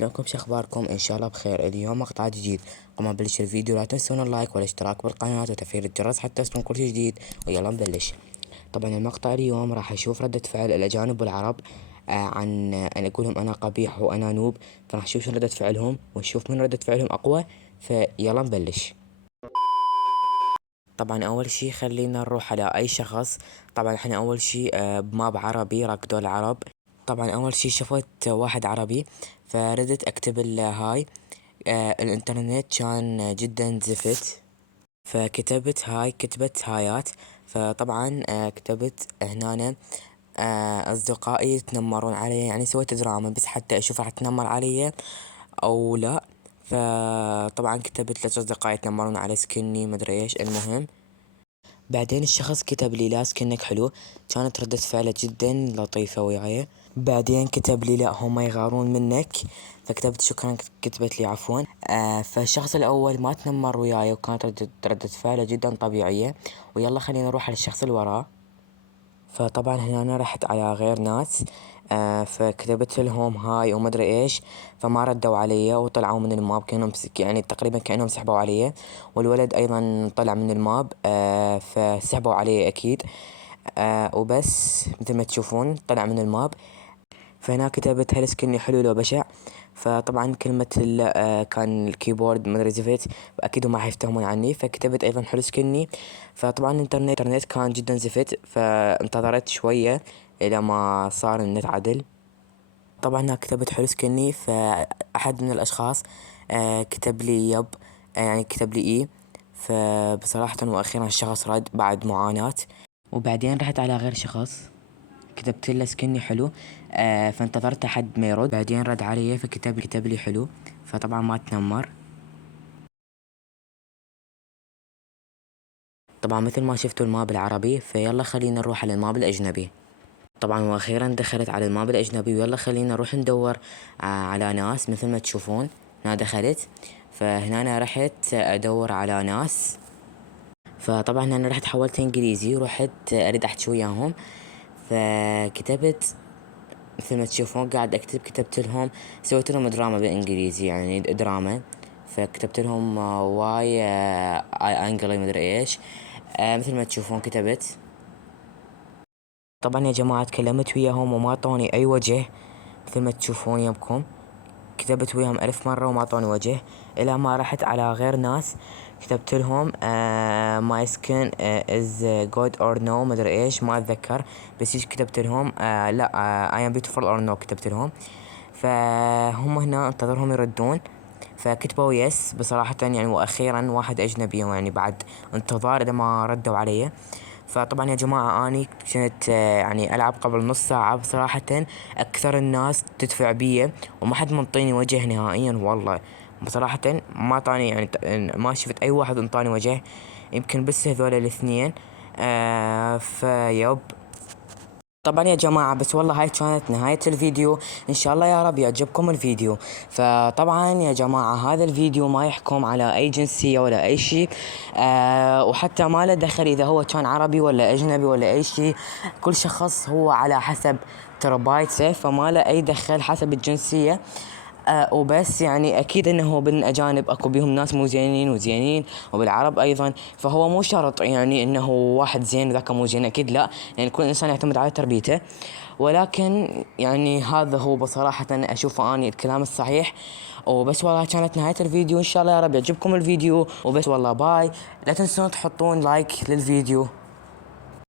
شلونكم شخباركم؟ ان شاء الله بخير. اليوم مقطع جديد. قبل ما نبلش الفيديو لا تنسون اللايك والاشتراك بالقناة وتفعيل الجرس حتى يوصلكم كل شي جديد. ويلا نبلش. طبعا المقطع اليوم راح اشوف ردة فعل الاجانب والعرب عن ان اقولهم انا قبيح وانا نوب. فراح نشوف شنو ردة فعلهم ونشوف من ردة فعلهم اقوى. فيلا نبلش. طبعا اول شي خلينا نروح على اي شخص. طبعا احنا اول شي بماب عربي راكدول العرب. طبعا اول شي شفت واحد عربي فردت اكتب له هاي. الانترنت كان جدا زفت فكتبت هاي، كتبت هايات. فطبعا كتبت هنا اصدقائي يتنمرون علي، يعني سويت دراما بس حتى اشوف راح تنمر علي او لا. فطبعا كتبت لك اصدقائي يتنمرون على سكني مدري ايش. المهم بعدين الشخص كتب لي لا سكنك حلو، كانت ردة فعله جدا لطيفة وياي. بعدين كتب لي لا هم يغارون منك، فكتبت شكرا، كتبت لي عفوا. فالشخص الاول ما تنمر وياي وكانت ردة فعله جدا طبيعية. ويلا خلينا نروح على الشخص اللي وراه. فطبعا هنا أنا رحت على غير ناس فكتبت لهم هاي وما ادري ايش، فما ردوا علي وطلعوا من الماب كانهم يعني تقريبا كأنهم سحبوا علي. والولد ايضا طلع من الماب فسحبوا علي اكيد. وبس مثل ما تشوفون طلع من الماب. فهنا كتبت هل سكني حلو لو بشع. فطبعا كلمة كان الكيبورد مدري زفت، فأكيد هم حيفتهمون عني. فكتبت أيضا حلو سكني. فطبعا الإنترنت كان جدا زفت، فانتظرت شوية إلى ما صار النت عدل. طبعا هنا كتبت حلو سكني، فأحد من الأشخاص كتب لي يب، يعني كتب لي إيه. فبصراحة وأخيرا الشخص رد بعد معاناة. وبعدين رحت على غير شخص كتبت له سكني حلو. فانتظرت حد ما يرد، بعدين رد علي كتب لي حلو. فطبعا ما تنمر. طبعا مثل ما شفتوا الماب العربي، فيلا خلينا نروح على الماب الاجنبي. طبعا واخيرا دخلت على الماب الاجنبي، ويلا خلينا نروح ندور على ناس مثل ما تشوفون. هنا دخلت، فهنا أنا رحت ادور على ناس. فطبعا انا رحت حولت انجليزي ورحت اريد احكي وياهم. فكتبت مثل ما تشوفون قاعد اكتب، كتبت لهم سويت لهم دراما بالانجليزي يعني دراما. فكتبت لهم واي اي انجلي مدري ايش. مثل ما تشوفون كتبت. طبعا يا جماعة تكلمت وياهم وما اعطوني اي وجه مثل ما تشوفون يمكم. كتبت وياهم 1000 مرة وما اعطوني وجه، الى ما رحت على غير ناس كتبت لهم ماي سكن از جود اور نو مدري ايش ما اتذكر. بس ايش كتبت لهم لا اي ام بيوتيفول اور نو كتبت لهم. فهم هنا انتظرهم يردون، فكتبوا يس بصراحة يعني. واخيرا واحد اجنبي يعني بعد انتظار اذا ما ردوا علي. فطبعا يا جماعة اني كنت يعني العب قبل نص ساعة بصراحة. اكثر الناس تدفع بيه وما حد منطيني وجه نهائيا والله. بصراحة ما طاني يعني ما شفت اي واحد انطاني وجه، يمكن بس هذول الاثنين. فيب. طبعا يا جماعة بس والله هاي كانت نهاية الفيديو. ان شاء الله يا رب يعجبكم الفيديو. فطبعا يا جماعة هذا الفيديو ما يحكم على اي جنسية ولا اي شيء. وحتى ما له دخل اذا هو كان عربي ولا اجنبي ولا اي شيء. كل شخص هو على حسب تربايته، فما له اي دخل حسب الجنسية. وبس يعني اكيد انه بالاجانب اكو بيهم ناس مو زينين وزينين، وبالعرب ايضا. فهو مو شرط يعني انه واحد زين وذاك مو زين، اكيد لا، يعني كل انسان يعتمد على تربيته. ولكن يعني هذا هو بصراحة اشوفه اني الكلام الصحيح. وبس والله كانت نهاية الفيديو. ان شاء الله يا رب يعجبكم الفيديو. وبس والله باي. لا تنسون تحطون لايك للفيديو.